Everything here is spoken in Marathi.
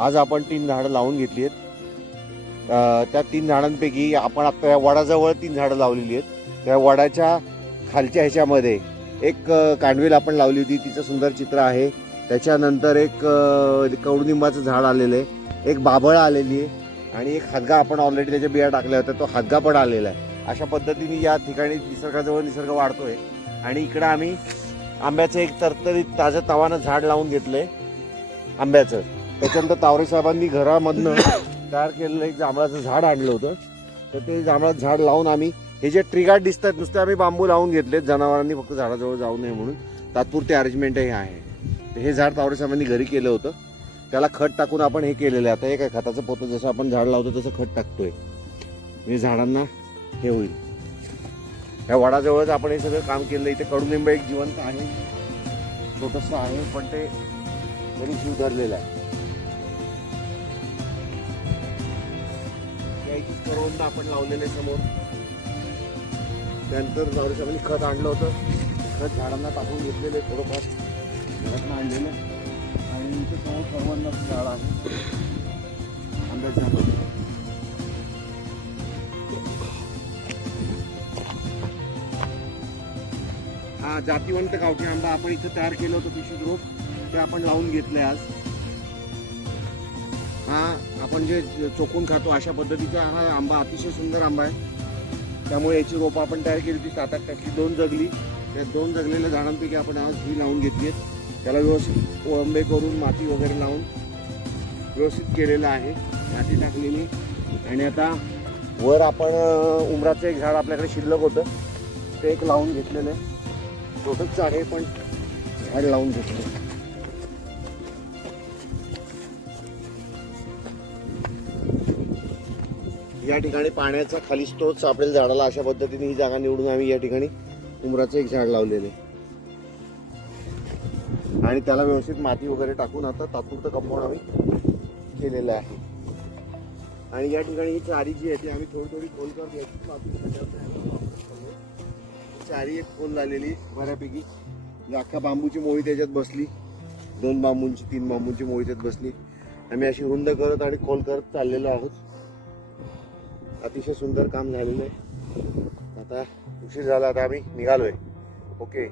आज आपण तीन झाडं लावून घेतली आहेत. त्या तीन झाडांपैकी आपण आता या वडाजवळ तीन झाडं लावलेली आहेत. त्या वडाच्या खालच्या ह्याच्यामध्ये एक कांडवेल आपण लावली होती. तिचं सुंदर चित्र आहे. त्याच्यानंतर एक कडुनिंबाचं झाड आलेलं आहे. एक बाभळ आलेली आहे आणि एक हादगा आपण ऑलरेडी त्याच्या बिया टाकल्या होत्या. तो हातगा पण आलेला आहे. अशा पद्धतीने या ठिकाणी निसर्गाजवळ निसर्ग वाढतोय. आणि इकडं आम्ही आंब्याचं एक तरतरीत ताजं तवानं झाड लावून घेतलंय. आंब्याचं. त्याच्यानंतर तावरे साहेबांनी घरामधनं तयार केलेलं एक जांभळाचं झाड आणलं होतं. तर ते जांभळाचं झाड लावून आम्ही हे जे ट्रिगार्ड दिसतात नुसते आम्ही बांबू लावून घेतले जनावरांनी फक्त झाडाजवळ जाऊ नये म्हणून. तात्पुरते अरेंजमेंट हे आहे. तर हे झाड तावरे साहेबांनी घरी केलं होतं. त्याला खत टाकून आपण हे केलेलं आहे. आता हे काय खताचं पोतं जसं आपण झाड लावतो तसं खत टाकतोय. हे झाडांना हे होईल. ह्या वडाजवळच आपण हे सगळं काम केलं इथे कडुलिंब एक जिवंत आहे. छोटस आहे पण ते तरी जीव आहे. या करोंदा आपण लावलेले समोर. त्यानंतर जाऊ साहेबांनी खत आणलं होतं. खत झाडांना टाकून घेतलेले थोडंफार. घरातनं आणलेलं आणि इथे समोर करवंदाचं झाड आहे. आंब्याचं झाड हा जातीवंत गावठी आंबा आपण इथं तयार केलं होतं पिशवीत रोप. ते आपण लावून घेतलंय आज. हा आपण जे चोकून खातो अशा पद्धतीचा हा आंबा अतिशय सुंदर आंबा आहे. त्यामुळे याची रोपं आपण तयार केली होती सात आठ टक्के. दोन जगली. त्या दोन जगलेल्या झाडांपैकी आपण आज ही लावून घेतली आहेत. त्याला व्यवस्थित कोळंबे करून माती वगैरे लावून व्यवस्थित केलेलं आहे. माती टाकलेली. आणि आता वर आपण उमराचं एक झाड आपल्याकडे शिल्लक होतं. ते एक लावून घेतलेलं आहे. छोटंच झाड आहे पण झाड लावून घेतलं या ठिकाणी पाण्याचा खाली स्त्रोत सापडेल झाडाला अशा पद्धतीने ही जागा निवडून आम्ही या ठिकाणी उमराचं एक झाड लावलेले आणि त्याला व्यवस्थित माती वगैरे टाकून आता तात्पुरतं कंपाऊंड आम्ही केलेलं आहे. आणि या ठिकाणी ही चारी जी आहे ती आम्ही थोडी थोडी खोल करून घ्यायची चारी एक खोल झालेली बऱ्यापैकी. अख्ख्या अख्खा बांबूची मोळी त्याच्यात बसली. दोन बांबूंची तीन बांबूंची मोळी त्यात बसली. आम्ही अशी रुंद करत आणि खोल करत चाललेलो आहोत. अतिशय सुंदर काम झालेलं आहे. आता उशीर झाला आता आम्ही निघालो आहे ओके